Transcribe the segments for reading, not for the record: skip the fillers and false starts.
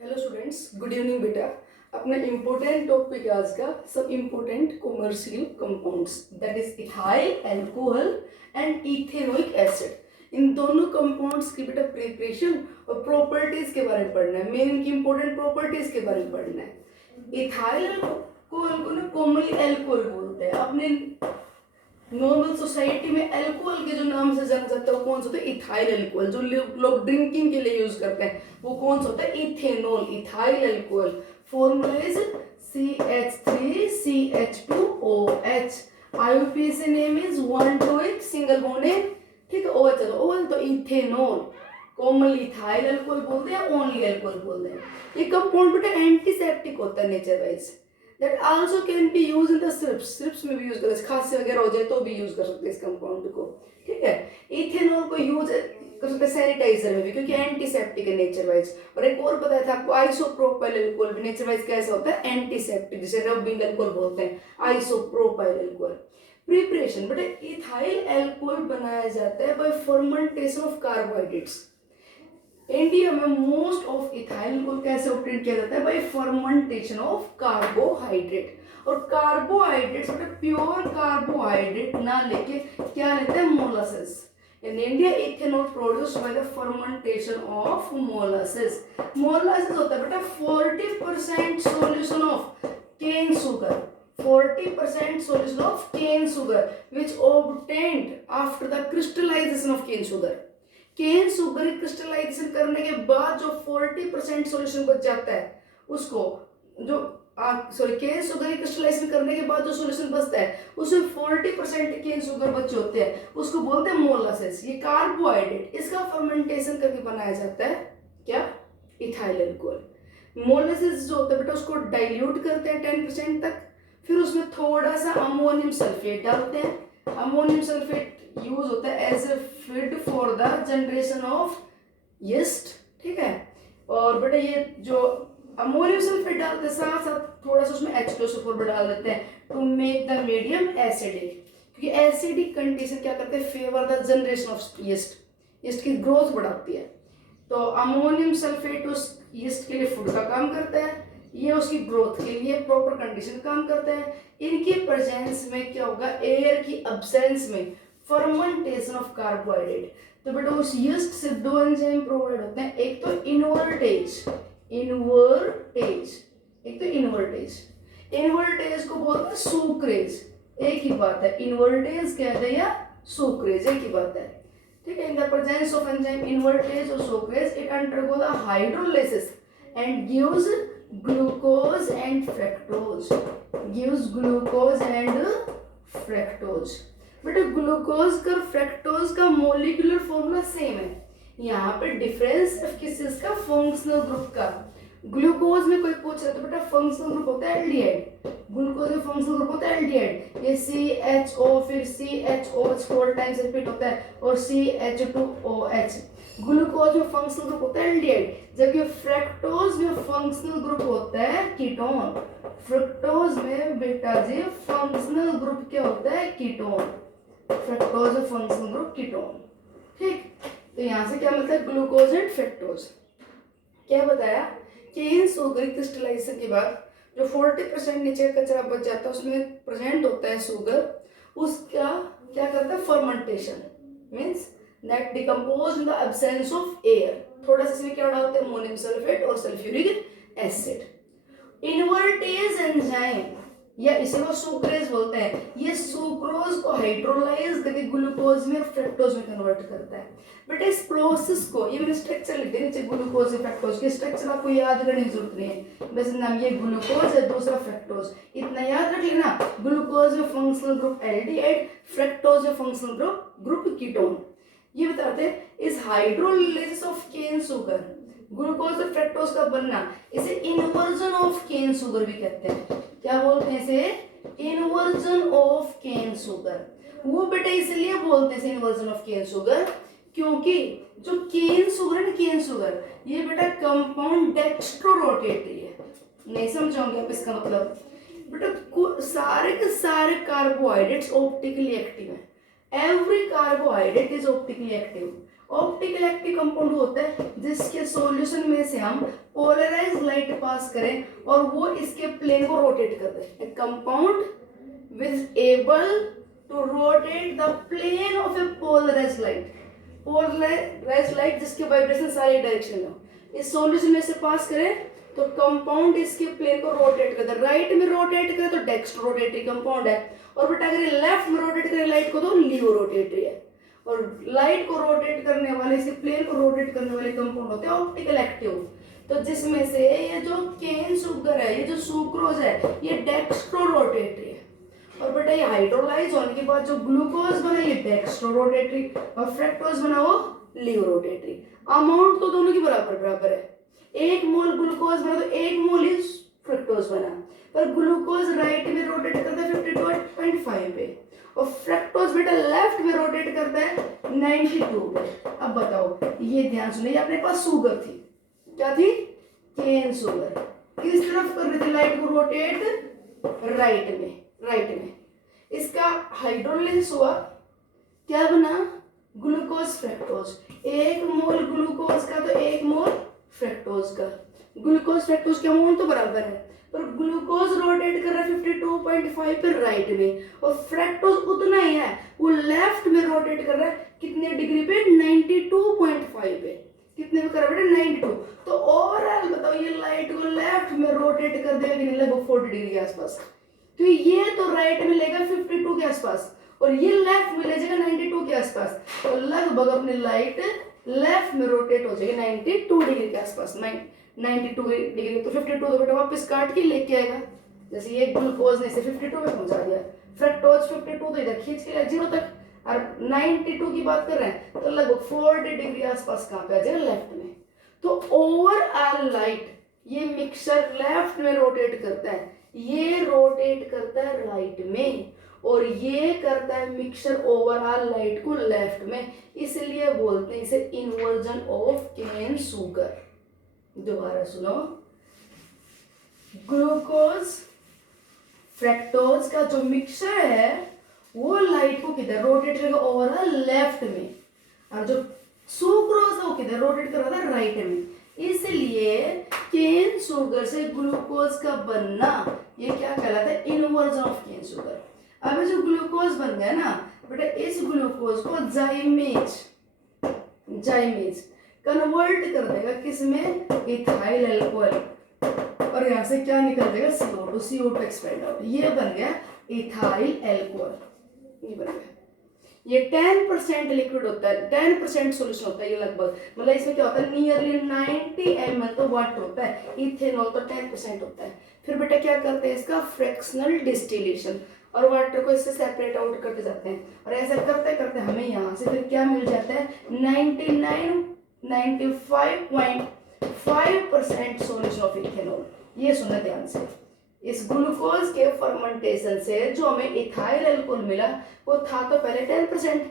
Hello students, good evening बेटा। अपना important topic है आज का, सब important commercial compounds, that is ethyl alcohol and ethanoic acid. इन दोनों कंपाउंड्स की बेटा प्रिपरेशन और प्रॉपर्टीज के बारे में पढ़ना है। मेन इनकी इम्पोर्टेंट प्रॉपर्टीज के बारे में पढ़ना है। इथाइल अल्कोहल को ना कॉमनली अल्कोहल बोलते हैं। अपने नॉर्मल सोसाइटी में अल्कोहल के जो नाम से जाना जाता है वो कौन सा होता है? Ethyl alcohol. जो लोग ड्रिंकिंग के लिए यूज करते हैं वो कौन सा होता है? Ethanol, ethyl alcohol. Formula is CH3CH2OH। IUPAC name is 1,2 single bond है, ठीक है। OH है OH तो इथेनॉल, कॉमनली इथाइल अल्कोहल बोलते हैं, ओनली अल्कोहल बोलते हैं। ये कंपाउंड बेटा एंटीसेप्टिक होता है nature wise. That also can be used in the syrups, syrups में भी यूज कर सकते, खांसी वगैरह हो जाए तो भी यूज कर सकते हैं इस कंपाउंड को, ठीक है। इथेनॉल को यूज कर सकते हैं सैनिटाइजर में भी, क्योंकि एंटीसेप्टिक है नेचर वाइज। और एक और बताया था आपको, आइसोप्रोपाइल अल्कोहल भी नेचर वाइज कैसा होता है? एंटीसेप्टिक, जिसे रबिंग अल्कोहल बोलते हैं, आइसोप्रोपाइल अल्कोहल। प्रिपरेशन बेटा, इथाइल अल्कोहल बनाया जाता है bye fermentation of carbohydrates. India में मोस्ट ऑफ इथाइल अल्कोहल कैसे ऑब्टेन किया जाता है? Bye fermentation of carbohydrate. और कार्बोहाइड्रेट्स मतलब प्योर कार्बोहाइड्रेट ना लेके क्या लेते हैं? Molasses. In India ethanol produced by the fermentation of molasses. Molasses होता है बेटा 40% solution of cane sugar, 40% solution of cane sugar which obtained after the crystallization of cane sugar। Cane sugar crystallization करने के बाद जो 40% सॉल्यूशन बच जाता है उसको जो केन सुगर क्रिस्टलाइजेशन करने के बाद जो सॉल्यूशन बचता है उसमें 40% केन सुगर बचे होते हैं, उसको बोलते हैं मोलासेस। ये कार्बोहाइड्रेट, इसका फर्मेंटेशन करके बनाया जाता है क्या? Ethyl alcohol. मोलासेस जो होता है बेटा उसको डाइल्यूट करते हैं 10% तक, फिर उसमें थोड़ा सा अमोनियम सल्फेट डालते हैं। अमोनियम सल्फेट यूज होता है as a feed for the generation of yeast, ठीक है। और बेटा ये जो अमोनियम सल्फेट डालते हैं साथ साथ थोड़ा सा उसमें H2SO4 भी डाल देते हैं to make the medium acidic, क्योंकि एसिडिक कंडीशन क्या करते हैं? Favour the generation of yeast, yeast की ग्रोथ बढ़ाती है। तो अमोनियम सल्फेट उस यीस्ट के लिए फूड का काम करता है, ये उसकी ग्रोथ के लिए प्रॉपर कंडीशन काम करता है। इनकी प्रेजेंस में क्या होगा? एयर की एब्सेंस में फर्मेंटेशन ऑफ कार्बोहाइड्रेट। तो बेटा उस यीस्ट से दो एंजाइम प्रोवाइड होते हैं, एक तो इनवर्टेज, एक तो इनवर्टेज को बोलते हैं सुक्रेज, एक ही बात है। इनवर्टेज कहते हैं या सुक्रेज, एक ही बात है, ठीक है। In the presence of enzyme invertase और sucrase it undergo the hydrolysis and gives glucose and fructose. बेटा ग्लूकोज का फ्रक्टोज का मोलिकुलर फॉर्मूला सेम है। यहाँ पे डिफरेंस किस चीज का? फंक्शनल ग्रुप का। ग्लूकोज में कोई पूछ रहा है तो बेटा फंक्शनल ग्रुप होता है एल्डिहाइड, ग्लूकोज में फंक्शनल ग्रुप होता है एल्डिहाइड। ये CHO फिर CHOH 4 टाइम्स रिपीट होता है और CH2OH। ग्लूकोज में फंक्शनल ग्रुप होता है एल्डिहाइड, जबकि फ्रक्टोज में फंक्शनल ग्रुप होता है कीटोन। फ्रक्टोज में बेटा जी फंक्शनल ग्रुप क्या होता है? कीटोन। फ्रक्टोज में फंक्शनल ग्रुप कीटोन, ठीक। तो यहाँ से क्या मिलता है? Glucose and fructose. क्या बताया? केन शुगर क्रिस्टलाइजेशन के बाद जो 40% नीचे कचरा बच जाता है उसमें प्रेजेंट होता है शुगर, उसका क्या करता है? Fermentation means that decompose in the absence of air. थोड़ा सा इसमें क्या डालते हैं? अमोनियम सल्फेट और सल्फ्यूरिक एसिड। इनवर्टेज एंजाइम या इसे वो सुक्रेज बोलते हैं, ये सुक्रोज को हाइड्रोलाइज करके ग्लूकोज में और फ्रक्टोज में कन्वर्ट करता है। बट इस प्रोसेस को, ये मैंने स्ट्रक्चर लिख दिया नीचे, ग्लूकोज और फ्रक्टोज के स्ट्रक्चर आपको याद करने की जरूरत नहीं है। वैसे नाम ये ग्लूकोज है, दूसरा फ्रक्टोज, इतना याद रख लेना। ग्लूकोज में फंक्शनल ग्रुप एल्डिहाइड, फ्रक्टोज में फंक्शनल ग्रुप कीटोन। ये बताते हैं इस hydrolysis of cane sugar, glucose और फ्रक्टोज का बनना, इसे इन्वर्जन ऑफ केन शुगर भी कहते हैं। क्या बोलते हैं इसे? Inversion of cane sugar. वो बेटा इसलिए बोलते हैं इन्वर्जन ऑफ केन शुगर क्योंकि जो केन शुगर है ना, केन शुगर, ये बेटा कंपाउंड डेक्स्ट्रो रोटेटरी है। नहीं समझोगे आप इसका मतलब? बेटा सारे के सारे कार्बोहाइड्रेट्स ऑप्टिकली एक्टिव है। Every carbohydrate is optically active. Optical active compound होता है जिसके सॉल्यूशन में से हम पोलराइज लाइट पास करें और वो इसके प्लेन को रोटेट कर दे। A compound which able to rotate the plane of a polarise light, polarise light जिसके वाइब्रेशन सारे डायरेक्शन में इस सॉल्यूशन में से पास करें तो कंपाउंड इसके प्लेन को रोटेट करता है। राइट में रोटेट करे तो डेक्स्ट्रो रोटेटरी कंपाउंड है, और बेटा अगर लेफ्ट में रोटेट करे लाइट को तो लियो रोटेटरी है। और लाइट को रोटेट करने वाले, इसके प्लेन को रोटेट करने वाले कंपाउंड होते हैं ऑप्टिकल एक्टिव। तो जिसमें से ये जो केन शुगर है, ये जो सुक्रोज है, ये डेक्स्ट्रो रोटेटरी है। और बेटा ये हाइड्रोलाइज होने के बाद जो ग्लूकोज बना ये डेक्स्ट्रो रोटेटरी और फ्रक्टोज बना वो लियो रोटेटरी। अमाउंट तो दोनों की बराबर बराबर है। 1 मोल ग्लूकोज बना तो 1 मोल ही फ्रक्टोज बना, पर ग्लूकोज राइट में रोटेट करता है 52.5 पे और फ्रक्टोज बेटा लेफ्ट में रोटेट करता है 92 पे। अब बताओ, ये ध्यान सुनिए, अपने पास शुगर थी, क्या थी? Cane sugar. किस तरफ कर रही थी लाइट को रोटेट? राइट में। इसका हाइड्रोलाइसिस हुआ, क्या बना? Glucose fructose. 1 मोल ग्लूकोज का तो 1 मोल फ्रक्टोज का। ग्लूकोज फ्रक्टोज के अमाउंट तो बराबर है, पर ग्लूकोज रोटेट कर रहा है 52.5 पे राइट में और फ्रक्टोज उतना ही है, वो लेफ्ट में रोटेट कर रहा है कितने डिग्री पे? 92.5 पे। कितने पे कर रहा है? 92। तो ओवरऑल बताओ ये लाइट को लेफ्ट में रोटेट कर देगा कि नहीं? लगभग 40 डिग्री के आसपास। तो ये तो राइट में लेगा 52 के आसपास और ये लेफ्ट में ले जाएगा 92 के आसपास। तो लगभग अपनी लाइट लेफ्ट में रोटेट हो जाएगी 92 डिग्री के आसपास। 92 डिग्री तो 52 तो बेटा वापस काट के लेके आएगा। जैसे ये ग्लूकोज ने इसे 52 में पहुंचा दिया, फ्रक्टोज 52 तो इधर खींच के 0 तक, और 92 की बात कर रहे हैं तो लगभग 40 डिग्री आसपास कहाँ पे आ जाएगा? लेफ्ट में। तो ओवरऑल लाइट ये मिक्सचर लेफ्ट में रोटेट करता है, ये रोटेट करता है राइट में, और ये करता है मिक्सचर ओवरऑल लाइट को लेफ्ट में, इसलिए बोलते हैं इसे इन्वर्जन ऑफ केन शुगर। दोबारा सुनो, ग्लूकोज फ्रक्टोज का जो मिक्सचर है वो लाइट को किधर रोटेट करेगा? ओवरऑल लेफ्ट में, और जो सुक्रोज है वो किधर रोटेट कर रहा था? राइट में। इसलिए केन शुगर से ग्लूकोज का बनना ये क्या कहलाता है? Inversion of cane sugar. अब जो ग्लूकोज बन गया ना बेटा, इस ग्लूकोज को जाइमेज कन्वर्ट कर देगा किसमें? इथाइल अल्कोहल, और यहाँ से क्या निकल जाएगा? CO2 expand out. ये बन गया इथाइल अल्कोहल, ये बन गया। ये 10% लिक्विड होता है, 10% सोल्यूशन होता है ये लगभग, मतलब इसमें क्या होता है? नियरली 90 ml तो वाटर होता है, इथेनॉल तो 10% होता है। फिर बेटा क्या करते हैं? इसका फ्रैक्शनल डिस्टिलेशन, और वाटर को इससे सेपरेट आउट करते जाते हैं, और ऐसा करते करते हमें यहाँ से फिर क्या मिल जाता है? 95.5% सोल्यूशन ऑफ इथेनॉल। ये सुनना ध्यान से, इस ग्लूकोज के फर्मेंटेशन से जो हमें इथाइल अल्कोहल मिला वो था तो पहले 10%,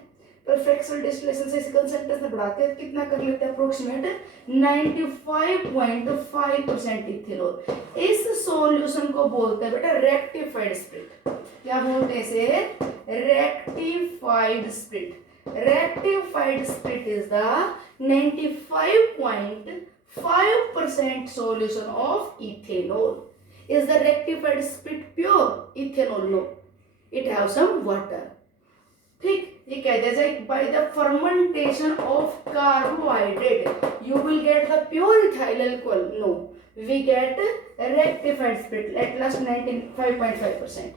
पर फ्रैक्शनल डिस्टिलेशन से इस कंसंट्रेशन बढ़ा के कितना कर लेते हैं? Approximate 95.5% ethanol. इस सॉल्यूशन को बोलते हैं बेटा रेक्टिफाइड स्प्लिट। क्या बोलते हैं इसे? Rectified split. Rectified split is the 95.5% solution of ethanol. Is the rectified split pure? Ethanol, no. It have some water. ठीक, ये कहते हैं by the fermentation of carbohydrate you will get the pure ethyl alcohol. No, we get rectified split at last 95.5%.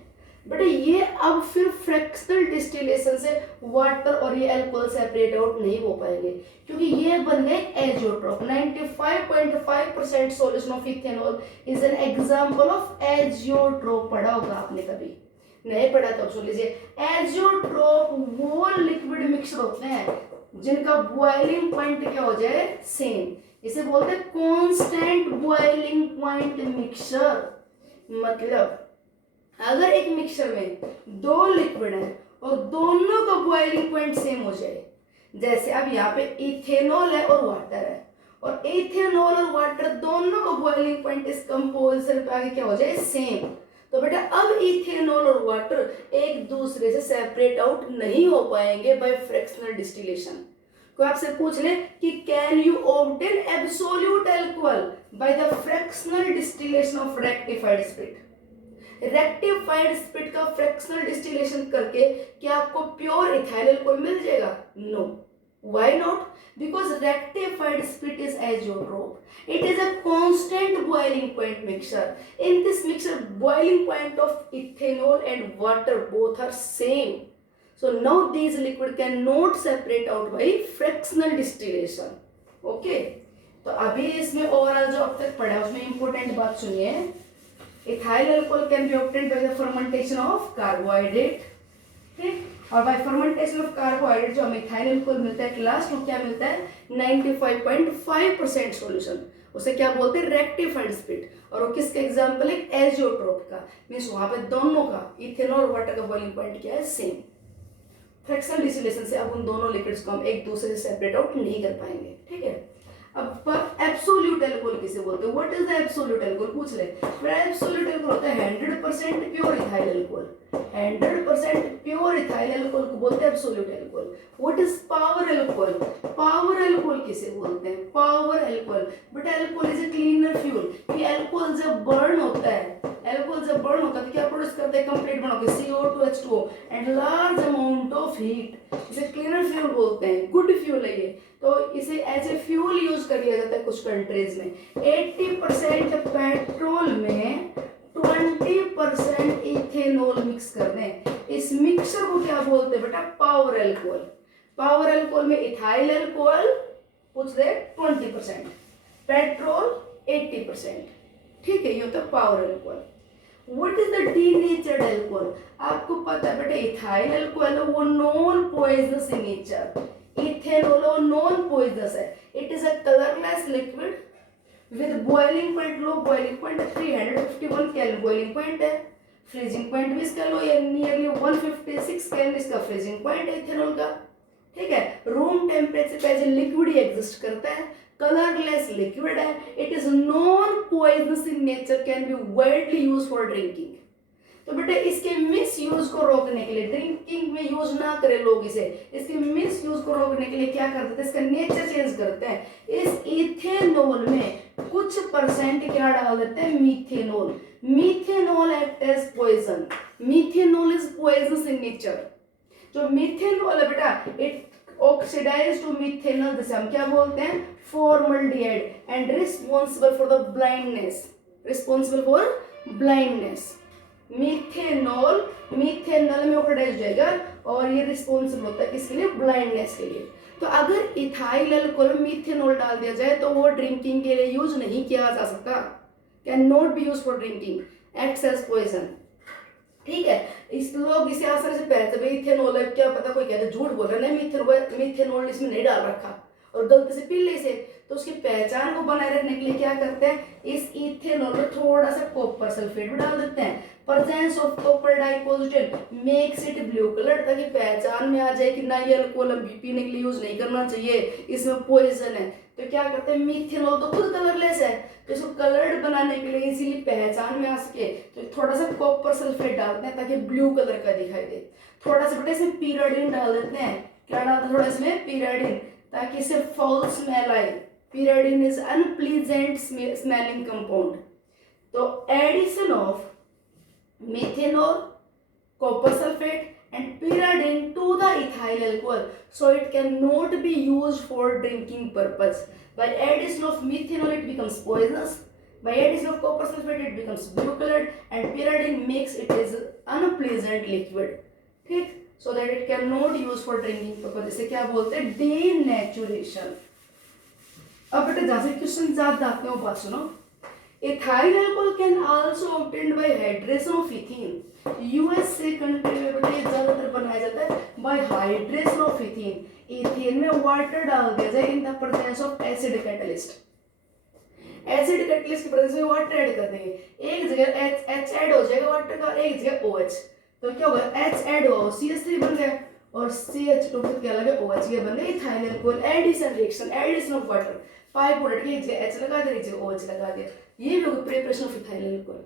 बेटा ये अब फिर fractional distillation से water और ये अल्कोहल सेपरेट आउट नहीं हो पाएंगे, क्योंकि ये बन गए azeotrope. 95.5% solution of ethanol is an example of azeotrope. पढ़ा होगा आपने, कभी नहीं पढ़ा तो सुन लीजिए। एजियोट्रोप वो लिक्विड मिक्सचर होते हैं जिनका बॉइलिंग पॉइंट क्या हो जाए? सेम। इसे बोलते हैं कांस्टेंट बॉइलिंग पॉइंट मिक्सचर। मतलब अगर एक मिक्सचर में 2 लिक्विड है और दोनों का बॉइलिंग पॉइंट सेम हो जाए, जैसे अब यहाँ पे इथेनॉल है और वाटर है, और इथेनॉल और वाटर दोनों का बॉइलिंग पॉइंट इस कंपोजिशन पे आगे क्या हो जाए? सेम। तो बेटा अब इथेनॉल और वाटर एक दूसरे से सेपरेट आउट नहीं हो पाएंगे बाय फ्रैक्शनल डिस्टिलेशन। कोई आपसे पूछ ले कि can you obtain absolute alcohol by the fractional distillation of rectified spirit, rectified spirit का फ्रैक्शनल डिस्टिलेशन करके क्या आपको प्योर इथाइल अल्कोहल मिल जाएगा? No. Why not? Because rectified spirit is azeotrope. It is a constant boiling point mixture. In this mixture, boiling point of ethanol and water both are same. So now these liquid cannot separate out by fractional distillation. Okay. तो अभी इसमें overall जो अब तक पढ़ा उसमें important बात सुनिए. Ethyl alcohol can be obtained by the fermentation of carbohydrate. ठीक. और बाय फर्मेंटेशन ऑफ कार्बोहाइड्रेट जो हमें इथाइल अल्कोहल मिलता है लास्ट में क्या मिलता है? 95.5% सॉल्यूशन. उसे क्या बोलते हैं? Rectified spirit. और वो किसका एग्जांपल है? एजियोट्रोप का. मींस वहां पे दोनों का इथेनॉल और वाटर का बॉइलिंग पॉइंट क्या है? सेम. फ्रैक्शनल डिस्टिलेशन से अब उन दोनों लिक्विड्स को हम एक दूसरे से सेपरेट आउट नहीं कर पाएंगे. ठीक है. अब एब्सोल्यूट अल्कोहल किसे बोलते हैं? What is the absolute alcohol पूछ ले. एब्सोल्यूट अल्कोहल होता है 100% pure ethyl alcohol. 100% pure ethyl alcohol को बोलते हैं absolute alcohol. What is power alcohol? Power alcohol किसे बोलते हैं? Power alcohol. But alcohol is a cleaner fuel. ये अल्कोहल जब बर्न होता है, अल्कोहल जब बर्न होता है तो क्या प्रोड्यूस करता है? कंप्लीट बनाओगे CO2H2O and large amount of heat. इसे क्लीनर फ्यूल बोलते हैं. गुड फ्यूल है ये. तो इसे एज ए फ्यूल यूज कर लिया जाता है कुछ कंट्रीज में. 80% पेट्रोल में 20% इथेनॉल मिक्स कर दें. इस मिक्सचर को क्या बोलते हैं बेटा? Power alcohol. पावर अल्कोहल में इथाइल अल्कोहल पूछ दे 20%, पेट्रोल 80%. ठीक है. ये होता है power alcohol. What is the denatured alcohol? आपको पता है बेटा इथाइल अल्कोहल वो non poisonous in nature. Ethanol non poisonous है. It is a colourless liquid with boiling point, low boiling point 351 kelvin boiling point है. फ्रीजिंग पॉइंट भी इसका low या नियरली 156 केल्विन इसका फ्रीजिंग पॉइंट है इथेनॉल का. ठीक है. रूम टेम्परेचर पे एज ए लिक्विड ही एग्जिस्ट करता है. कलरलेस लिक्विड है. It is non poisonous in nature, can be widely use for drinking. तो बेटा इसके मिस यूज को रोकने के लिए, ड्रिंकिंग में यूज ना करें लोग इसे, इसके मिस यूज को रोकने के लिए क्या करते हैं? इसका नेचर चेंज करते हैं. इस इथेनॉल में कुछ परसेंट क्या डाल देते हैं? Methanol. Methanol act as poison. Methanol is poisonous in nature. जो मीथेनॉल है बेटा इट ऑक्सीडाइज टू मीथेनॉल, जिसे हम क्या बोलते हैं? Formaldehyde. And responsible for the blindness. Responsible for blindness. Methanol methanol में ऑक्सीडाइज हो जाएगा और ये रिस्पॉन्सिबल होता है किसके लिए? ब्लाइंडनेस के लिए. तो अगर इथाइल अल्कोहल में मीथेनॉल डाल दिया जाए तो वो ड्रिंकिंग के लिए यूज नहीं किया जा सकता. Cannot be use for drinking. Acts as poison. ठीक है. इस लोग इसे आसानी से पहचानते भाई इथेनॉल है, क्या पता कोई कहते झूठ बोल रहा है, मीथेनॉल इसमें नहीं डाल रखा और गलती से पी ले से. तो उसकी पहचान को बनाए रखने के लिए क्या करते हैं? इस इथेनॉल में थोड़ा सा कॉपर सल्फेट भी डाल देते हैं. Presence of copper dipositive makes it blue colour, ताकि पहचान में आ जाए कि ना ये अल्कोहल हम पीने के लिए यूज नहीं करना चाहिए, इसमें पॉइजन है. तो क्या करते हैं? मीथेनॉल तो खुद कलरलेस है, तो इसको कलर्ड बनाने के लिए इसीलिए पहचान में आ सके तो थोड़ा सा कॉपर सल्फेट डालते हैं ताकि ब्लू कलर का दिखाई दे. थोड़ा सा बेटा इसमें पिराडिन डाल देते हैं. क्या डालते हैं? थोड़ा इसमें पिराडिन, ताकि इसे फाउल स्मेल आए. Pyridine is unpleasant smelling compound. तो addition of methanol, copper sulfate and pyridine to the ethyl alcohol, so it cannot be used for drinking purpose. By addition of methanol it becomes poisonous. By addition of copper sulfate it becomes blue colored and pyridine makes it as unpleasant liquid. ठीक. So that it cannot use for drinking purpose. इसे क्या बोलते हैं? denaturation. अब बेटा जहाँ से question ज्यादा आते हैं वो बात सुनो. Ethyl alcohol can also obtained by hydration of ethene. USA country में बेटा ये ज्यादातर बनाया जाता है by hydration of ethene. Ethane में वाटर डाल दिया जाए in the presence of acid catalyst. Acid catalyst की प्रेजेंस में वाटर ऐड कर देंगे. एक जगह H ऐड हो जाएगा वाटर का, एक जगह OH. तो क्या होगा? H ऐड हुआ CH3 बन गया और CH2 से क्या लगा? OH. ये बन गया ethyl alcohol. Addition reaction, addition of water. 5 product की एक जगह H लगा दिया, एक जगह OH लगा दिया. ये लोग प्रिपरेशन ऑफ इथाइल अल्कोहल.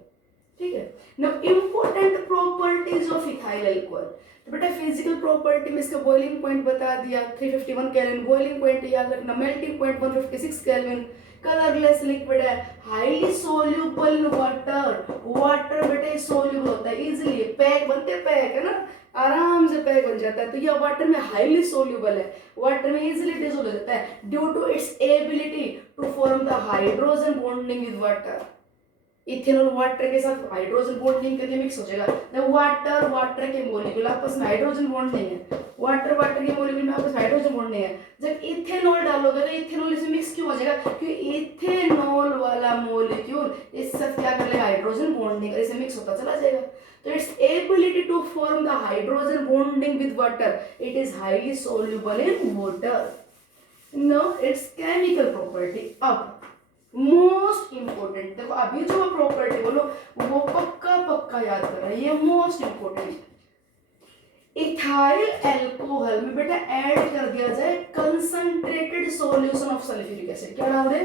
ठीक है। Now important properties of ethyl alcohol, तो बेटा फिजिकल प्रॉपर्टी में इसका बॉइलिंग पॉइंट बता दिया 351 केल्विन, बॉइलिंग पॉइंट याद रखना, melting point 156 kelvin, colourless liquid है, highly soluble in water, water बेटा सोल्यूबल होता है इजीली, पैक बनते पैक है ना, आराम से पैक बन जाता है, तो ये वाटर में हाईली सोल्यूबल है, वाटर में इजीली डिसॉल्व हो जाता है due to its ability to form the hydrogen bonding with water. Ethanol water के साथ हाइड्रोजन बॉन्डिंग करके मिक्स हो जाएगा, जब वाटर वाटर के मॉलिक्यूल आपस में हाइड्रोजन बॉन्ड नहीं है, वाटर वाटर के मॉलिक्यूल में आपस में हाइड्रोजन बॉन्ड नहीं है, जब इथेनॉल डालोगे तो इथेनॉल इसमें मिक्स क्यों हो जाएगा, क्योंकि इथेनॉल वाला मॉलिक्यूल इस साथ क्या कर लेगा, हाइड्रोजन बॉन्डिंग कर, इसमें मिक्स होता चला जाएगा, तो its ability to form the hydrogen bonding with water, it is highly soluble in water. No its chemical property. अब मोस्ट इंपोर्टेंट, देखो अभी जो प्रॉपर्टी बोलो वो पक्का पक्का याद करना, ये मोस्ट इंपोर्टेंट। इथाइल अल्कोहल में बेटा ऐड कर दिया जाए concentrated solution of sulphuric acid, क्या डाल दे,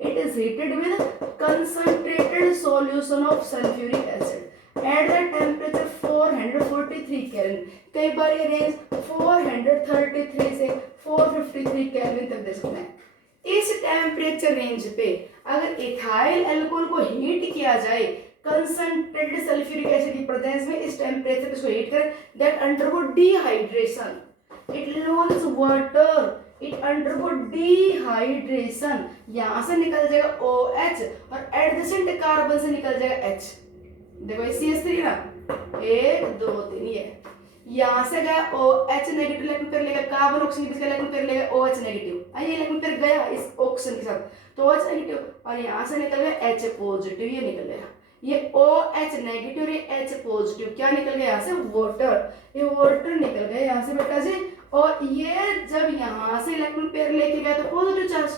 it is heated with concentrated solution of sulphuric acid at the temperature 443 kelvin, कई बार ये रेंज 433 से 453 केल्विन तक दे सकते हैं। इस टेम्परेचर रेंज पे अगर इथाइल अल्कोहल को हीट किया जाए कंसंट्रेटेड सल्फ्यूरिक एसिड की प्रेजेंस में, इस टेम्परेचर को हीट करें, that undergo dehydration, it loose water, it undergo dehydration, यहां से निकल जाएगा OH और एडजेसेंट कार्बन से निकल जाएगा H, देखो CH3 ना, 1 2 3 ये यहां से गया OH नेगेटिव इलेक्ट्रॉन पेयर लेगा, कार्बन ऑक्सीजन किसका इलेक्ट्रॉन पेयर लेगा, OH नेगेटिव, ये इलेक्ट्रॉन पेयर गया इस ऑक्सीजन के साथ, तो OH नेगेटिव, और यहां से निकल गया H पॉजिटिव, ये निकल गया, ये OH नेगेटिव, ये H पॉजिटिव, क्या निकल गया यहाँ से, वाटर, ये वाटर निकल गया यहाँ से बेटा जी, और ये जब यहाँ से इलेक्ट्रॉन पेयर लेके गया तो पॉजिटिव चार्ज,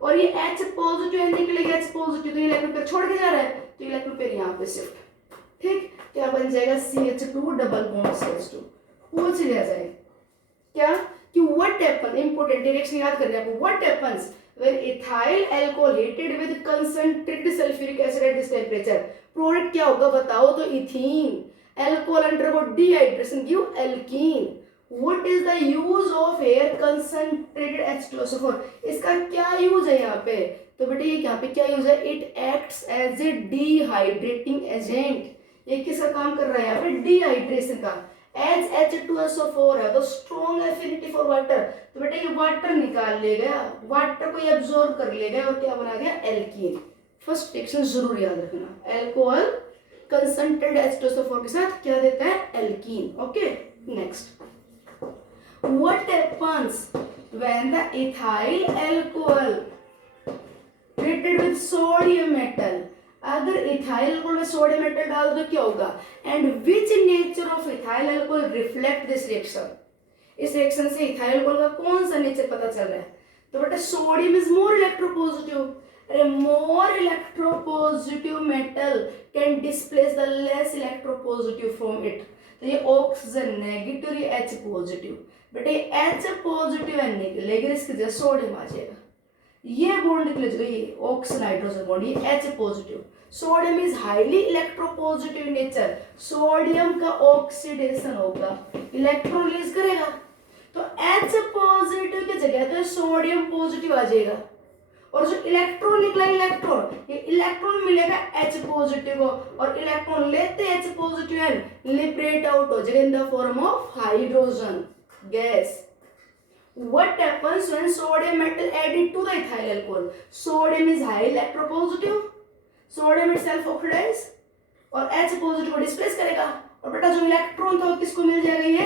और ये H पॉजिटिव निकलेगा, H पॉजिटिव, तो ये इलेक्ट्रॉन पेयर छोड़ के जा रहा है, तो इलेक्ट्रॉन पेयर यहाँ पे शिफ्ट, ठीक, क्या बन जाएगा CH2 डबल बॉन्ड CH2। पूछ लिया जाए क्या कि व्हाट हैपन, इंपॉर्टेंट डायरेक्शन याद करना है आपको, what happens when ethyl alcohol heated with concentrated sulphuric acid at this temperature, product क्या होगा बताओ, तो ethene, alcohol undergo dehydration give alkene, what is the use of air concentrated H2SO4, इसका क्या यूज है यहाँ पे, तो बेटा ये यहाँ पे क्या यूज है, it acts as a dehydrating agent, ये किसका काम कर रहा है यहाँ पे, डिहाइड्रेशन का, एज H2SO4 है तो स्ट्रॉन्ग एफिनिटी फॉर वाटर, तो बेटा ये वाटर निकाल ले गया, वाटर को ये एब्जॉर्ब कर ले गया और क्या बना गया, एल्कीन। फर्स्ट सेक्शन जरूर याद रखना, अल्कोहल कंसंट्रेटेड H2SO4 के साथ क्या देता है, alkene. Okay, next, what happens when the ethyl alcohol treated with sodium metal, अगर इथाइल अल्कोहल में सोडियम मेटल डाल दो क्या होगा, and which nature of ethyl alcohol reflect this reaction, इस रिएक्शन से इथाइल अल्कोहल का कौन सा नेचर पता चल रहा है, तो बेटा सोडियम इज मोर इलेक्ट्रोपॉजिटिव, अरे more electropositive metal can displace the less electropositive from it, तो ये ऑक्सीजन नेगेटिव, ये H पॉजिटिव, बेटा ये H पॉजिटिव है निकलेगा, इसकी जगह सोडियम आ जाएगा, ये बॉन्ड निकल जाएगा, ये ऑक्सीजन हाइड्रोजन बॉन्ड, ये H positive, sodium is highly electropositive nature, sodium का ऑक्सीडेशन होगा, इलेक्ट्रॉन रिलीज करेगा, तो H पॉजिटिव की जगह तो सोडियम पॉजिटिव आ जाएगा, और जो इलेक्ट्रॉन निकला इलेक्ट्रॉन, ये इलेक्ट्रॉन मिलेगा H पॉजिटिव को, और इलेक्ट्रॉन लेते H positive and liberate out हो जाएगा in the form of hydrogen gas. What happens when sodium metal added to the ethyl alcohol? Sodium is high electropositive, sodium itself oxidize और H positive को displace करेगा, और बेटा जो electron था किसको मिल जाएगा, ये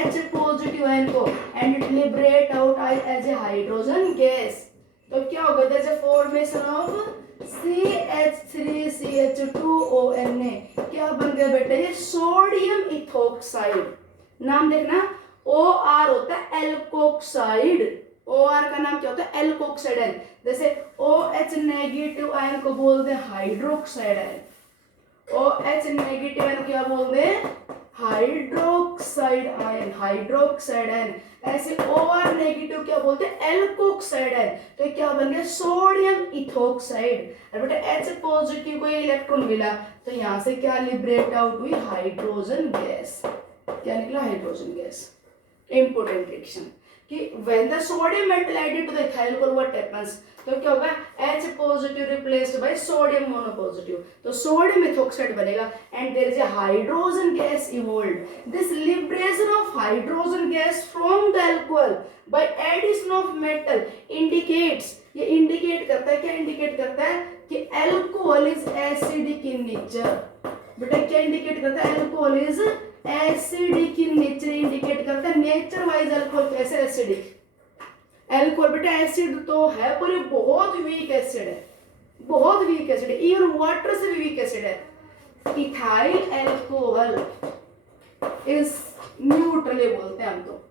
H पॉजिटिव आयन को, and it liberate out as a hydrogen gas, तो क्या होगा, there is a formation of CH3CH2ONA, क्या बन गया बेटा, ये सोडियम इथोक्साइड, नाम देखना, OR होता है एल्कोक्साइड, OR का नाम क्या होता है, एल्कोक्साइड आयन, जैसे OH नेगेटिव आयन को बोलते हैं hydroxide ion, OH negative ion क्या बोलते हैं, हाइड्रोक्साइड आयन, हाइड्रोक्साइड आयन। ऐसे OR नेगेटिव क्या बोलते हैं, एल्कोक्साइड आयन। तो ये क्या बन गया, सोडियम इथोक्साइड। और बेटा H पॉजिटिव को ये इलेक्ट्रॉन मिला, तो यहाँ से क्या लिबरेट आउट हुई, हाइड्रोजन गैस। क्या निकला, हाइड्रोजन गैस। इंपोर्टेंट रिएक्शन कि when the sodium metal added to the ethyl alcohol what happens, तो क्या होगा, H positive replaced by sodium monopositive, तो sodium ethoxide बनेगा and there is a hydrogen gas evolved. This liberation of hydrogen gas from the alcohol by addition of metal indicates, ये indicate करता है, क्या indicate करता है कि alcohol is acidic in nature। बेटा क्या indicate करता है, alcohol is acidic in nature, indicate करता है नेचर वाइज अल्कोहल कैसे एसिडिक। अल्कोहल बेटा एसिड तो है पर ये बहुत वीक एसिड है, बहुत वीक एसिड है, इवन वाटर से भी वीक एसिड है। इथाइल अल्कोहल इज न्यूट्रल बोलते हैं हम तो।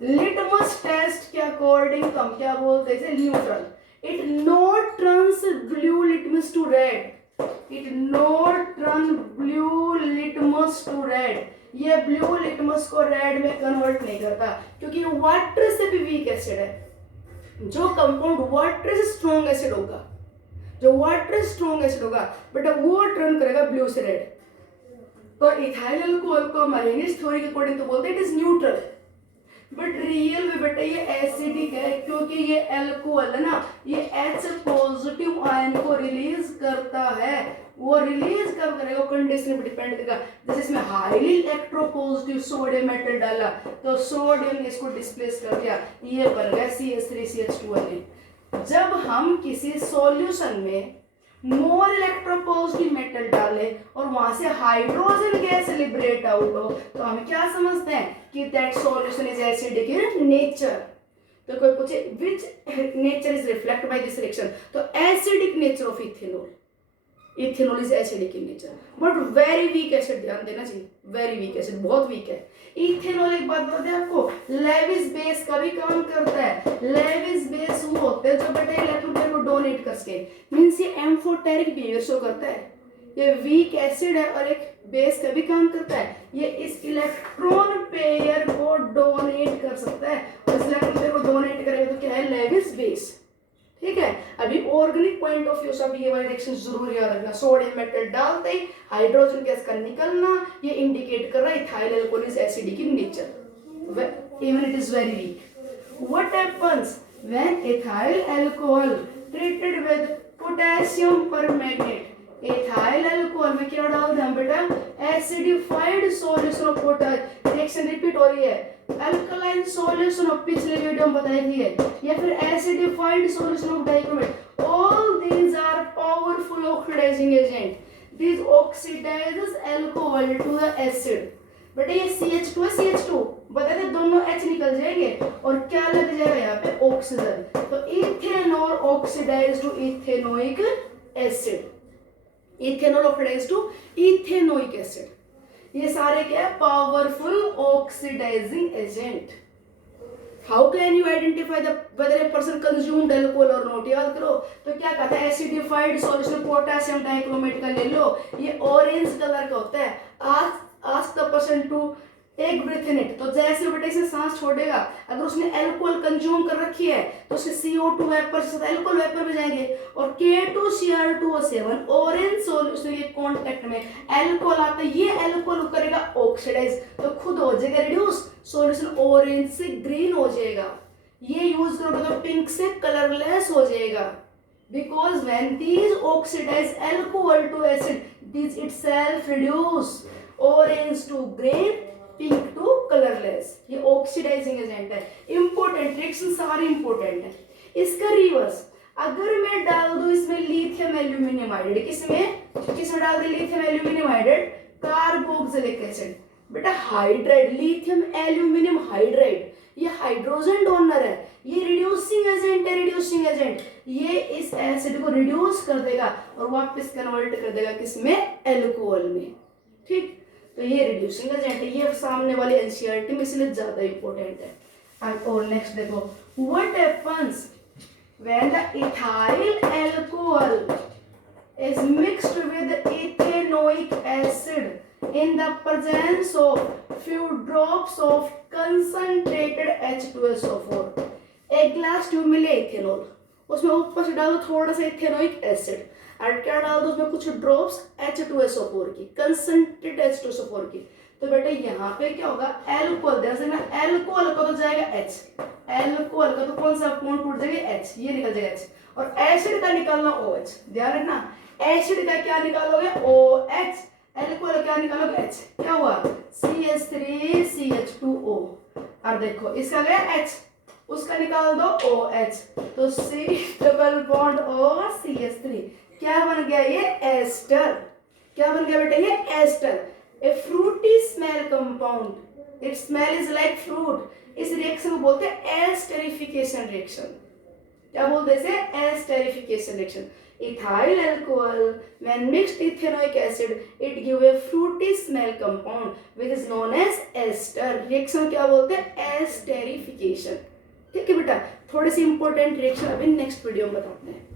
लिटमस टेस्ट के अकॉर्डिंग तो हम क्या बोलते हैं, neutral. It not turns blue litmus to red, it not turn blue litmus to red, ये ब्लू लिटमस को रेड में कन्वर्ट नहीं करता क्योंकि वाटर से भी वीक एसिड है। जो कंपाउंड वाटर से स्ट्रॉन्ग एसिड होगा, जो वाटर से स्ट्रॉन्ग एसिड होगा बेटा वो टर्न करेगा ब्लू से रेड। तो इथाइल अल्कोहल को हमारे इंग्लिश थ्योरी के अकॉर्डिंग तो बोलते हैं it is neutral, but real में बेटा ये एसिडिक है क्योंकि ये अल्कोहल है ना, ये H पॉजिटिव आयन को रिलीज करता है। वो रिलीज कब करेगा, कंडीशन पर डिपेंड करेगा। जैसे इसमें हाईली इलेक्ट्रोपॉजिटिव सोडियम मेटल डाला तो सोडियम ने इसको डिस्प्लेस कर दिया, ये बन गया CH3CH2। जब हम किसी सॉल्यूशन में मोर इलेक्ट्रोपॉजिटिव मेटल डाले और वहां से हाइड्रोजन गैस लिबरेट आउट हो तो हम क्या समझते हैं कि that solution is acidic in nature. तो कोई पूछे which nature is reflect by this reaction, तो acidic nature of ethanol, ethanol is acidic in nature but very weak acid, ध्यान देना चाहिए, वेरी वीक एसिड, बहुत वीक है। इथेनॉल एक बात बता दें आपको, लेविस बेस का भी काम करता है। लेविस बेस वो होते हैं जो बेटा इलेक्ट्रॉन को डोनेट कर सके, मींस ये एम्फोटेरिक बिहेवियर शो करता है। ये वीक एसिड है और एक बेस का भी काम करता है, ये इस इलेक्ट्रॉन पेयर को डोनेट कर सकता है और इस इलेक्ट्रॉन पेयर को डोनेट करेगा तो क्या है, लेविस बेस। ठीक है, अभी ऑर्गेनिक पॉइंट ऑफ व्यू से ये वाला रिएक्शन जरूर याद रखना। सोडियम मेटल डालते ही हाइड्रोजन गैस का निकलना, ये इंडिकेट कर रहा है ethyl alcohol is acidic in nature, even it is very weak. What happens when ethyl alcohol treated with potassium permanganate, ethyl alcohol में क्या डाल दें बेटा, acidified solution of potassium. Reaction repeat हो रही है, अल्कलाइन सॉल्यूशन ऑफ पिछले video में बताई थी है, या फिर acidified solution of dichromate. All these are powerful oxidising agent, this oxidises alcohol to the acid. बेटा ये CH2 है, CH2 बता दे, दोनों H निकल जाएंगे और क्या लग जाएगा यहाँ पे, ऑक्सीजन। तो ethanol oxidise to ethanoic acid, ethanol oxidise to ethanoic acid. ये सारे क्या है, powerful oxidising agent. How can you identify the whether a person consumed alcohol और नॉट, याद करो। तो क्या कहता है, एसिडिफाइड सॉल्यूशन पोटेशियम डाइक्रोमेट का ले लो, ये ऑरेंज कलर का होता है। Ask the person to take breath in it, तो जैसे बेटा इसे सांस छोड़ेगा, अगर उसने अल्कोहल कंज्यूम कर रखी है तो उसके CO2 वेपर से अल्कोहल वेपर में जाएंगे और K2Cr2O7 ऑरेंज सॉल्यूशन के कांटेक्ट में अल्कोहल आता है, ये अल्कोहल करेगा ऑक्सीडाइज, तो खुद हो जाएगा रिड्यूस, सॉल्यूशन ऑरेंज से ग्रीन हो जाएगा। ये यूज करोगे तो पिंक से कलरलेस हो जाएगा, because when these oxidize alcohol to acid, these itself reduce orange to green, pink to colourless. ये ऑक्सीडाइजिंग एजेंट है। इंपोर्टेंट रिएक्शन सारे इंपोर्टेंट है। इसका रिवर्स अगर मैं डाल दूं इसमें लिथियम एल्यूमिनियम हाइड्रेट, किसमें डाल दे, lithium aluminium hydrate carboxylic acid. बेटा हाइड्राइड, लिथियम एल्यूमिनियम हाइड्राइड, ये हाइड्रोजन डोनर है, ये रिड्यूसिंग एजेंट है, रिड्यूसिंग एजेंट। ये इस एसिड को रिड्यूस कर देगा और वापस कन्वर्ट कर देगा किसमें, एल्कोहल में। ठीक, तो ये रिड्यूसिंग एजेंट है, ये सामने वाले एनसीईआरटी में इसलिए ज्यादा इंपॉर्टेंट है। और नेक्स्ट देखो, what happens when the ethyl alcohol is mixed with ethanoic acid in the presence of few drops of concentrated H2SO4। एक ग्लास ट्यूब में लिया इथेनॉल, उसमें ऊपर से डाल दो थोड़ा सा इथेनोइक एसिड और क्या डाल दो उसमें कुछ ड्रॉप्स H2SO4 की, कंसंट्रेटेड H2SO4 की। तो बेटा यहाँ पे क्या होगा, एल्कोहल, जैसे ना एल्कोहल का तो जाएगा H, एल्कोहल का तो कौन सा बॉन्ड टूट जाएगा H, ये निकल जाएगा H, और एसिड का निकालना OH। ध्यान रखना, एसिड का क्या निकालोगे OH, एल्कोहल क्या निकालोगे H, क्या हुआ CH3CH2O। और देखो इसका गया H, उसका निकाल दो OH, तो C double bond O CH3, क्या बन गया ये एस्टर। क्या बन गया बेटा ये ester. A fruity smell compound, it smell is like fruit. इस रिएक्शन को बोलते हैं एस्टेरिफिकेशन रिएक्शन। क्या बोलते हैं esterification reaction. Ethyl alcohol when mixed ethanoic acid it give a fruity smell compound which is known as ester। Reaction क्या बोलते हैं एस्टेरिफिकेशन। ठीक है बेटा, थोड़ी सी इंपॉर्टेंट रिएक्शन अभी नेक्स्ट वीडियो में बताते हैं।